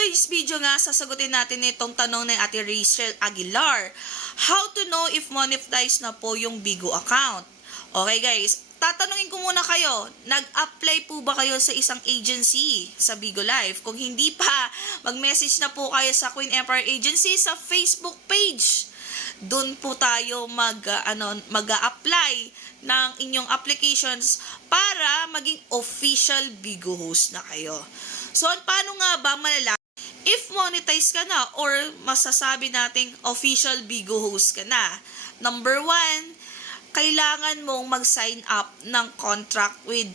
today's video nga, sasagutin natin itong tanong ni Ate Rachel Aguilar. How to know if monetized na po yung Bigo account? Okay guys, tatanungin ko muna kayo, nag-apply po ba kayo sa isang agency sa Bigo Live? Kung hindi pa, mag-message na po kayo sa Queen Empire Agency sa Facebook page. Doon po tayo mag-apply ng inyong applications para maging official Bigo host na kayo. So, paano nga ba malalaman if monetize ka na or masasabi nating official Bigo host ka na? Number 1, kailangan mong mag-sign up ng contract with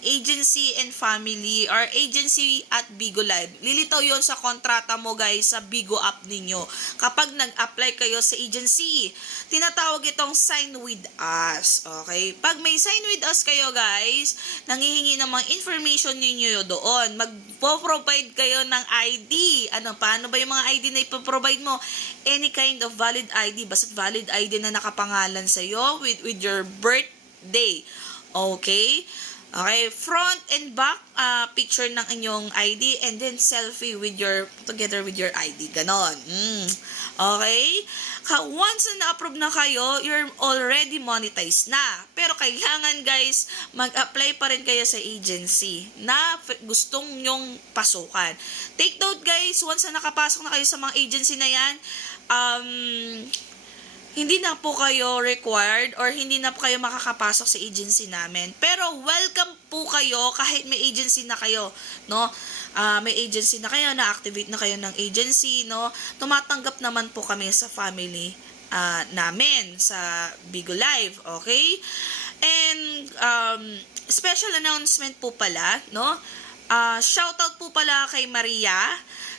agency and family or agency at Bigo Live. Lilitaw yon sa kontrata mo guys sa Bigo app ninyo. Kapag nag-apply kayo sa agency, tinatawag itong sign with us. Okay? Pag may sign with us kayo guys, nanghihingi ng mga information ninyo doon. Magpo-provide kayo ng ID. Paano ba yung mga ID na ipoprovide mo? Any kind of valid ID. Basta valid ID na nakapangalan sa'yo with your birthday. Okay? Okay, front and back picture ng inyong ID and then selfie together with your ID. Ganon. Okay? Once na na-approve na kayo, you're already monetized na. Pero kailangan guys, mag-apply pa rin kayo sa agency na gustong nyong pasukan. Take note guys, once na nakapasok na kayo sa mga agency na yan, hindi na po kayo required or hindi na po kayo makakapasok sa agency namin. Pero welcome po kayo kahit may agency na kayo, no? May agency na kayo, na-activate na kayo ng agency, no? Tumatanggap naman po kami sa family namin sa Bigo Live, okay? And special announcement po pala, no? Shoutout po pala kay Maria.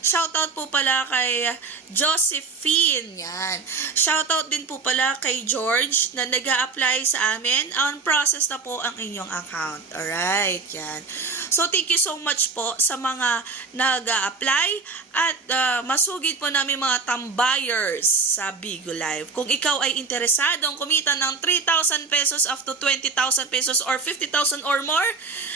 Shoutout po pala kay Josephine. Yan. Shoutout din po pala kay George na nag-a-apply sa amin. On process na po ang inyong account. Alright. Yan. So, thank you so much po sa mga nag-a-apply at masugid po namin mga tambayers sa Bigo Live. Kung ikaw ay interesadong kumita ng 3,000 pesos up to 20,000 pesos or 50,000 or more,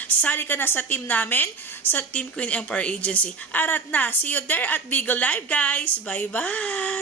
sali ka na sa team namin, sa Team Queen Empire Agency. Arat na! See you there at Bigo Live, guys! Bye-bye!